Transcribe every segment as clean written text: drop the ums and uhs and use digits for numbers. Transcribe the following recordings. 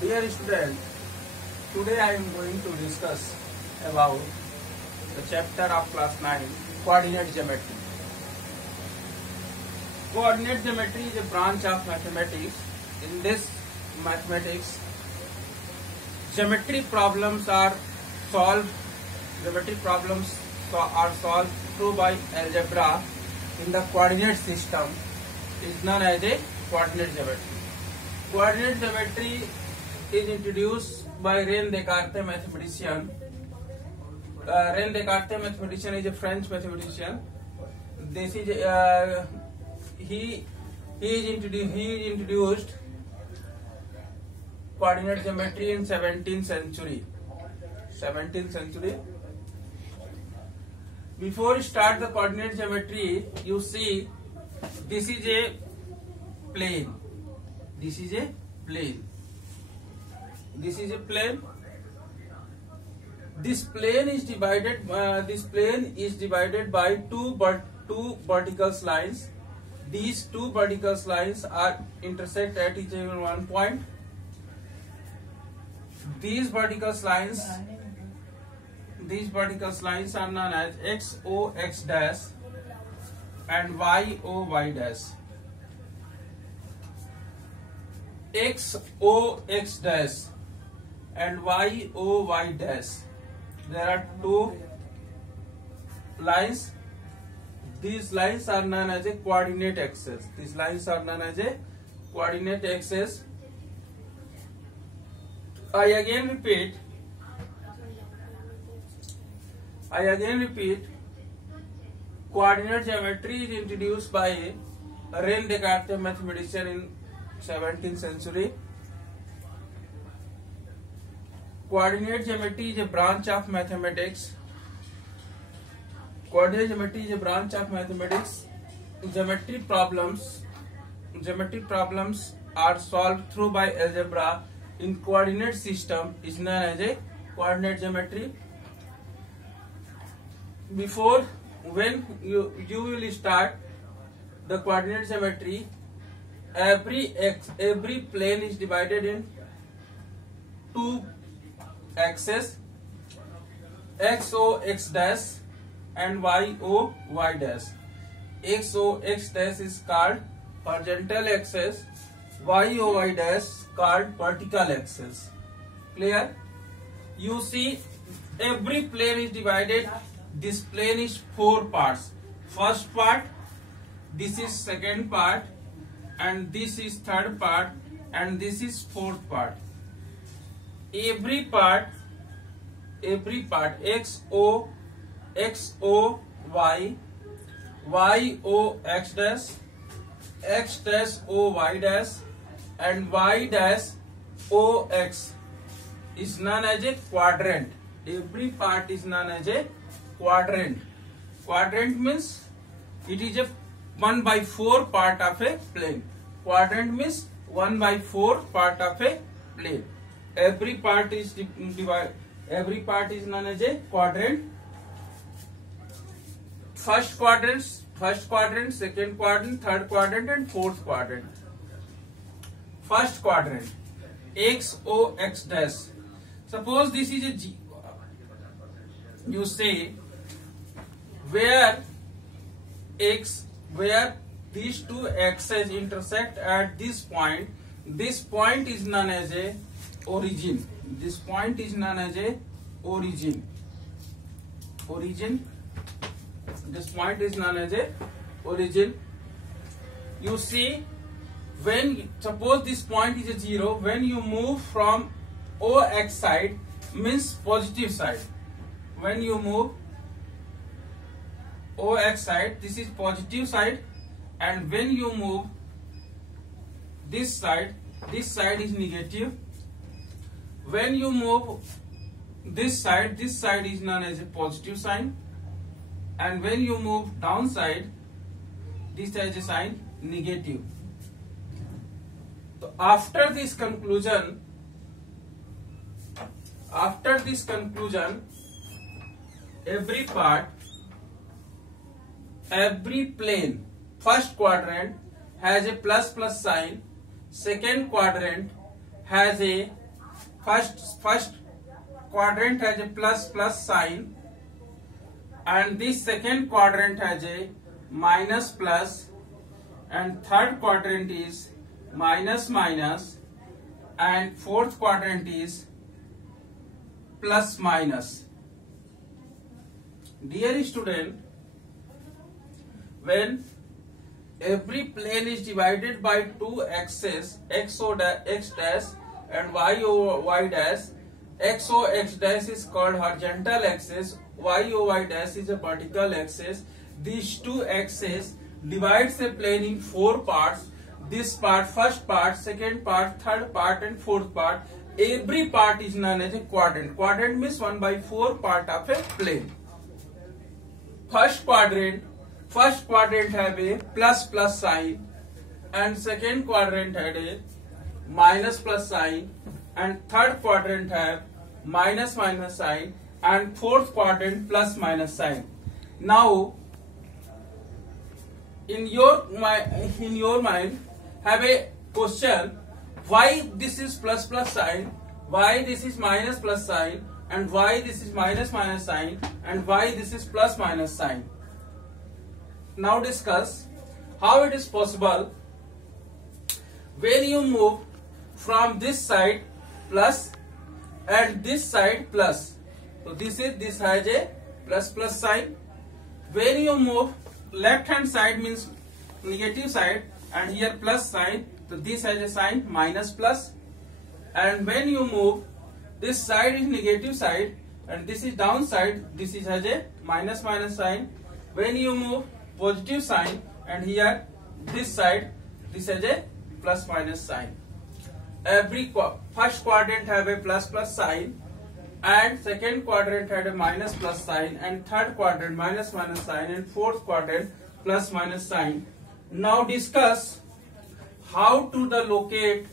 Dear student, today I am going to discuss about the chapter of class 9, coordinate geometry. Coordinate geometry is a branch of mathematics. In this mathematics, geometry problems are solved. Geometry problems are solved through by algebra in the coordinate system is known as a coordinate geometry. Coordinate geometry is introduced by René Descartes, mathematician. René Descartes, mathematician, is a French mathematician. This is he introduced coordinate geometry in 17th century. 17th century. Before you start the coordinate geometry, you see this is a plane. This is a plane. This is a plane. This plane is divided. By two vertical lines. These two vertical lines are intersect at each one point. These vertical lines are known as x o x dash and y o y dash. X o x dash and y o y dash. There are two lines. These lines are known as a coordinate axis. These lines are known as a coordinate axis. I again repeat. Coordinate geometry is introduced by René Descartes, mathematician in 17th century. Coordinate geometry is a branch of mathematics. Coordinate geometry is a branch of mathematics. Geometry problems are solved through by algebra in coordinate system is known as a coordinate geometry. Before, when you will start the coordinate geometry, every plane is divided in two axes, x o x dash and y o y dash. X o x dash is called horizontal axis, y o y dash called vertical axis. Clear? You see, every plane is divided. This plane is four parts. First part, this is second part, and this is third part, and this is fourth part. Every part x o y, y o x dash o y dash and y dash o x is known as a quadrant. Every part is known as a quadrant. Quadrant means it is a 1/4 part of a plane. Quadrant means 1/4 part of a plane. Every part is divided. Every part is known as a quadrant. First quadrant, second quadrant, third quadrant, and fourth quadrant. First quadrant, x o x dash. Suppose this is a G. You say where these two axes intersect at this point is known as a origin. This point is known as a origin. This point is known as a origin. You see, suppose this point is a 0, when you move from OX side, means positive side. When you move OX side, this is positive side, and when you move this side is negative. When you move this side is known as a positive sign, and when you move downside, this is a sign negative. So after this conclusion, every plane, first quadrant has a plus sign, second quadrant has a first quadrant has a plus sign, and this second quadrant has a minus plus, and third quadrant is minus, and fourth quadrant is plus minus. Dear student, when every plane is divided by two axes, x dash and y dash, x dash is called horizontal axis, y dash is a vertical axis. These two axes divides the plane in four parts. This part, first part, second part, third part, and fourth part. Every part is known as a quadrant. Quadrant means 1/4 part of a plane. First quadrant have a plus sign, and second quadrant had a minus sign, and third quadrant have minus sign, and fourth quadrant plus minus sign. Now, in your mind, have a question: why this is plus sign, why this is minus sign, and why this is minus sign, and why this is plus minus sign? Now discuss how it is possible when you move from this side plus and this side plus. So this has a plus sign. When you move left hand side means negative side, and here plus sign, so this has a sign minus plus. And when you move this side is negative side, and this is downside, this has a minus sign. When you move positive sign, and here this side, this has a plus minus sign. Every first quadrant have a plus sign, and second quadrant had a minus plus sign, and third quadrant minus sign, and fourth quadrant plus minus sign. Now discuss how to locate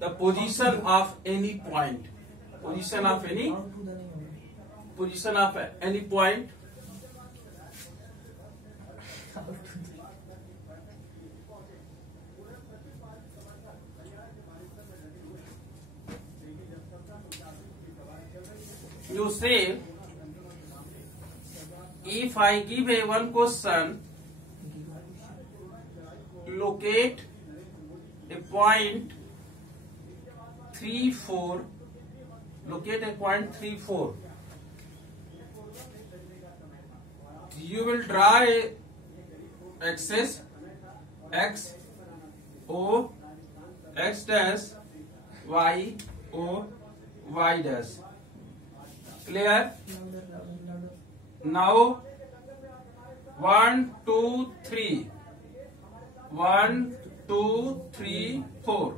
the position of any point. Position of any point. You say, if I give a one question, locate a point 3, 4, locate a point 3, 4. You will draw a axis x, O, x dash, y, O, y dash. Clear? Now 1, 2, 3. 1, 2, 3, 4.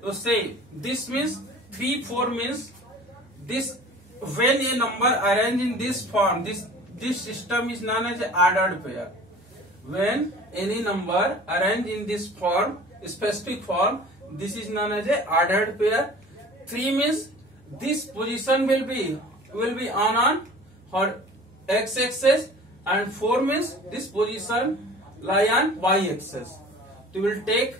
So say this means 3, 4 means this. When a number arranged in this form, this system is known as an ordered pair. When any number arranged in this form, specific form, this is known as an ordered pair. 3 means this position will be on x-axis, and 4 means this position lie on y-axis. We will take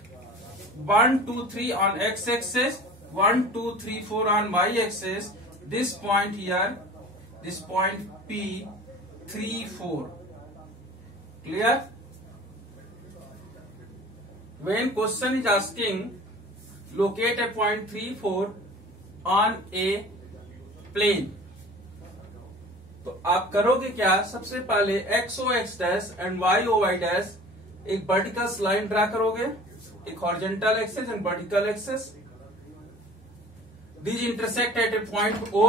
1, 2, 3 on x-axis, 1, 2, 3, 4 on y-axis. This point here, this point P, 3, 4. Clear? When question is asking, locate a point 3, 4 on a plane, तो आप करोगे क्या? सबसे पहले X O X dash and Y O Y dash एक vertical line draw करोगे, एक horizontal axis and vertical axis. These intersect at a point O.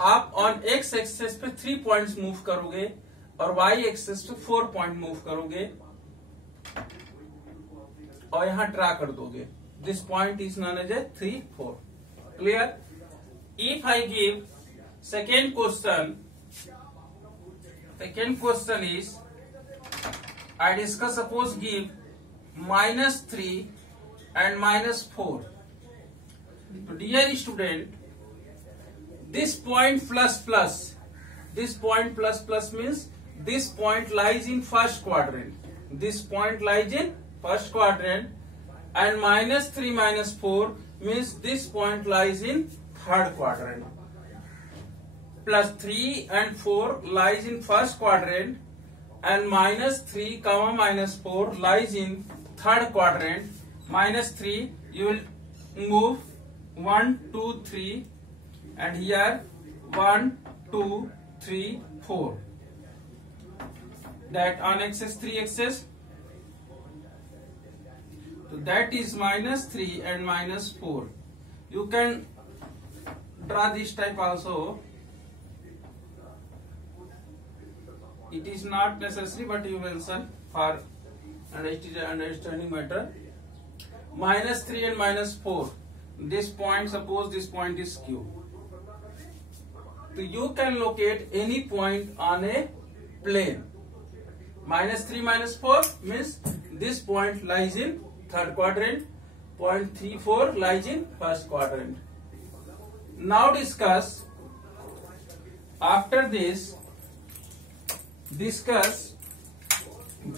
आप ऑन एक्स एक्सिस पे 3 पॉइंट्स मूव करोगे और वाई एक्सिस पे 4 पॉइंट मूव करोगे और यहां ड्रा कर दोगे. This point is known as A 3, 4. Clear? If I give second question is, I discuss, suppose give -3 and -4. So dear student, this point plus, this point plus means this point lies in first quadrant. This point lies in first quadrant, and -3 -4 means this point lies in third quadrant. Plus 3 and 4 lies in first quadrant, and minus 3 comma minus 4 lies in third quadrant. Minus 3 you will move 1, 2, 3, and here 1, 2, 3, 4. That on axis 3 axis. So that is minus 3 and minus 4. You can draw this type also. It is not necessary, but you mention for understanding matter. Minus 3 and minus 4. This point, suppose this point is Q. So you can locate any point on a plane. Minus 3 minus 4 means this point lies in third quadrant. Point 3, 4 lies in first quadrant. Now discuss. After this, discuss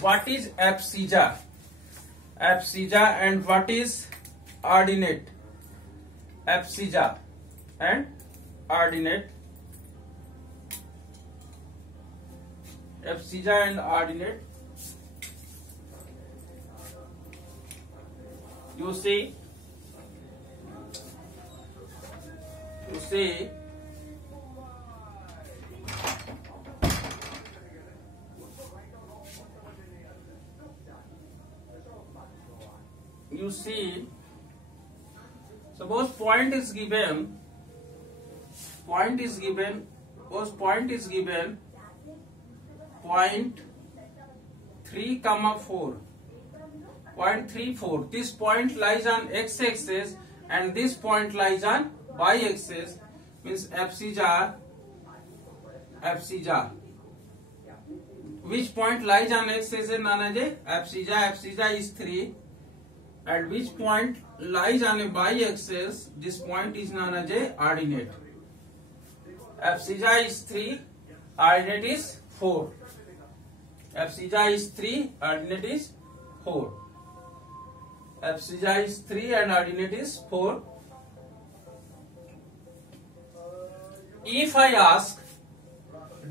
what is abscissa. Abscissa and what is ordinate. Abscissa and ordinate. Abscissa and ordinate. You see suppose point is given, suppose point is given point 3 comma 4, point 3, 4. This point lies on x-axis and this point lies on y-axis, means abscissa. Which point lies on x-axis is known as a abscissa. Abscissa is 3. And which point lies on a y-axis, this point is known as a ordinate. Abscissa is 3, ordinate is 4. Abscissa is 3, ordinate is 4. Abscissa is 3 and ordinate is 4. If I ask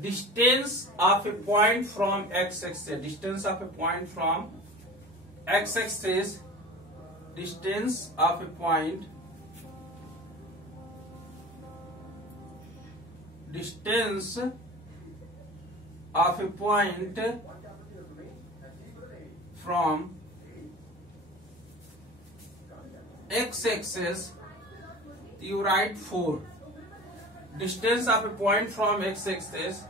distance of a point from x-axis, distance of a point from x-axis, distance of a point, distance of a point from x-axis, you write 4. Distance of a point from x-axis,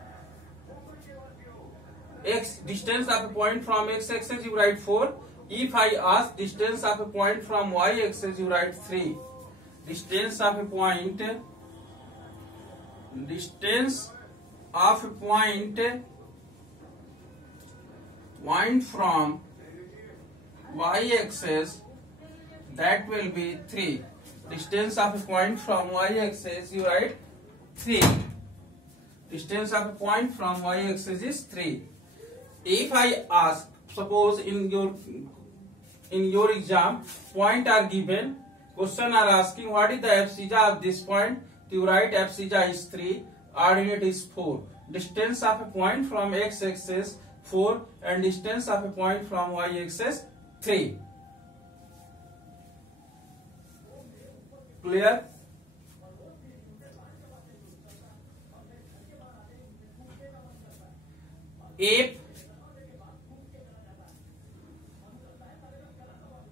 distance of a point from x-axis, you write 4. If I ask distance of a point from y-axis, you write 3. Distance of a point from y-axis, that will be 3. Distance of a point from y-axis, you write 3. Distance of a point from y-axis is 3. If I ask, suppose in your exam, point are given, question are asking what is the abscissa of this point, you write abscissa is 3, ordinate is 4. Distance of a point from x-axis 4 and distance of a point from y-axis 3. Clear? If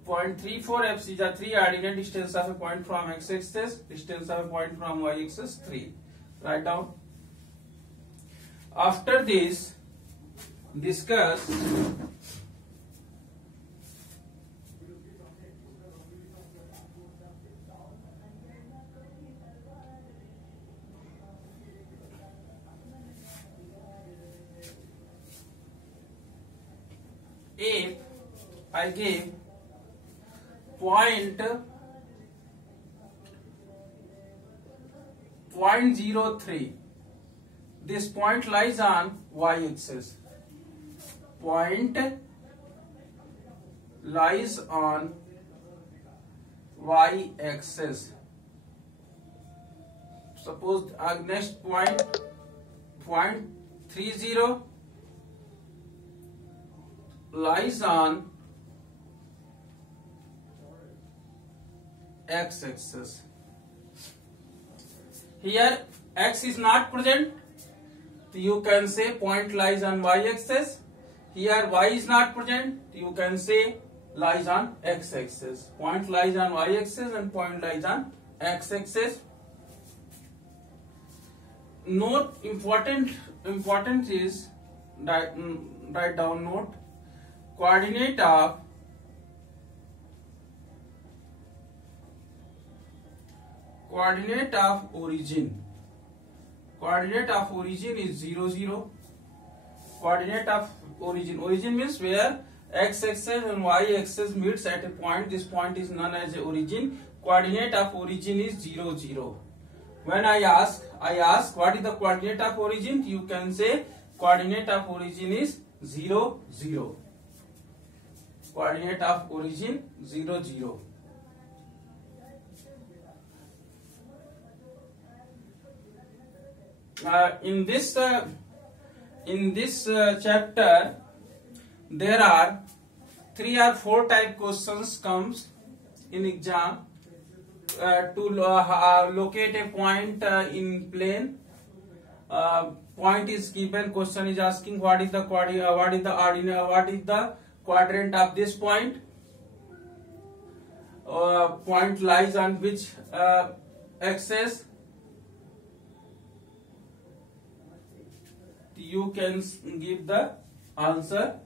0.34 abscissa 3, ordinate, distance of a point from x-axis, distance of a point from y-axis 3. Write down. After this, discuss if I give point 0.03, this point lies on y-axis. Point lies on y axis. Suppose next point 30 lies on x axis. Here x is not present, you can say point lies on y axis. Here y is not present, you can say lies on x axis. Point lies on y axis and point lies on x axis. Note important is write down note coordinate of origin. Coordinate of origin is 0 0. Coordinate of origin means where x axis and y axis meets at a point. This point is known as a origin. Coordinate of origin is 0 0. When I ask what is the coordinate of origin, you can say coordinate of origin is 0 0. Coordinate of origin 0 0. In this chapter there are 3 or 4 type questions comes in exam. To locate a point in plane, point is given. Question is asking what is the quadrant of this point. Point lies on which axis. You can give the answer.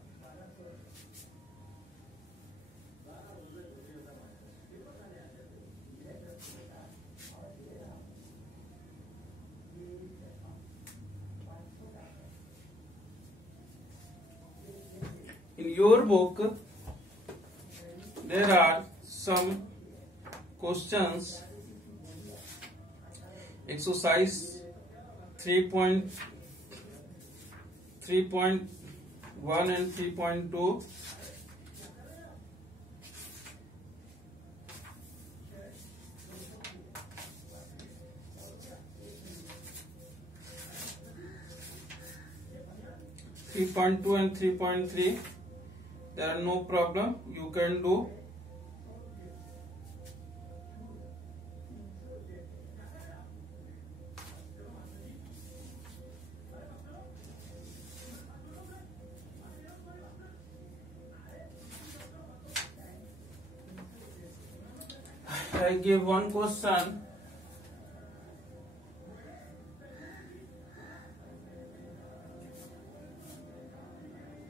In your book, there are some questions. Exercise 3.1 and 3.2. and 3.3. There are no problem. You can do. I give one question.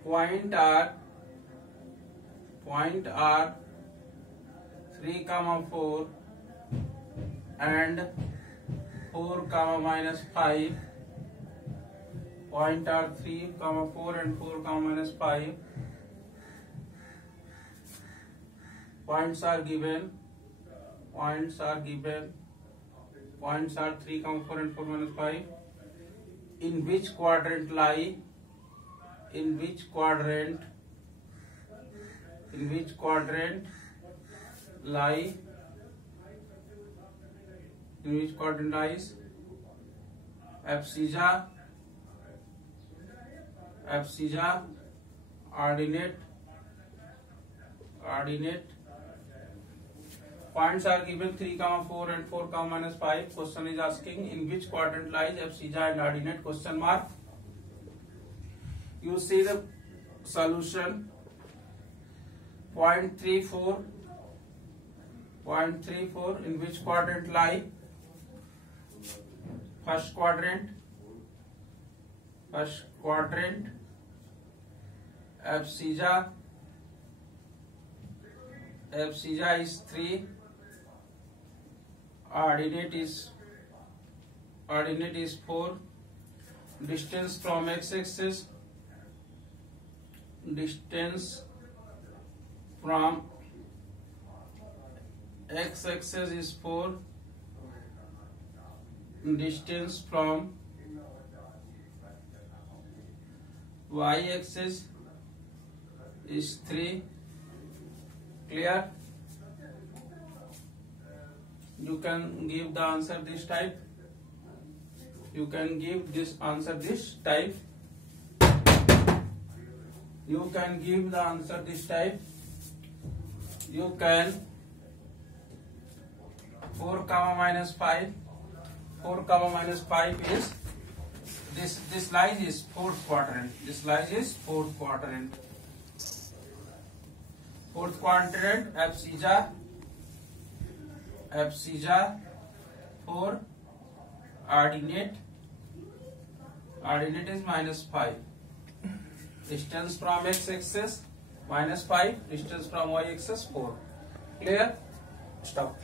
Point R 3, 4 and 4, -5. Point R 3, 4 and 4, -5. Points are given. Points are 3, 4 and 4, -5. In which quadrant lie? In which quadrant lies abscissa, ordinate. Points are given 3, 4 and 4, -5. Question is asking in which quadrant lies abscissa and ordinate? Question mark. You see the solution. Point 34. In which quadrant lie? First quadrant. Abscissa is 3. Ordinate is 4. Distance from x-axis. Distance from x-axis is 4. Distance from y-axis is 3. Clear? you can give the answer this type. You can give this answer this type. You can give the answer this type. You can 4 comma minus 5. 4 comma minus 5 is this line is fourth quadrant. This line is fourth quadrant. Fourth quadrant abscissa for ordinate is minus 5. Distance from x axis minus 5. Distance from y axis 4. Clear? Stop.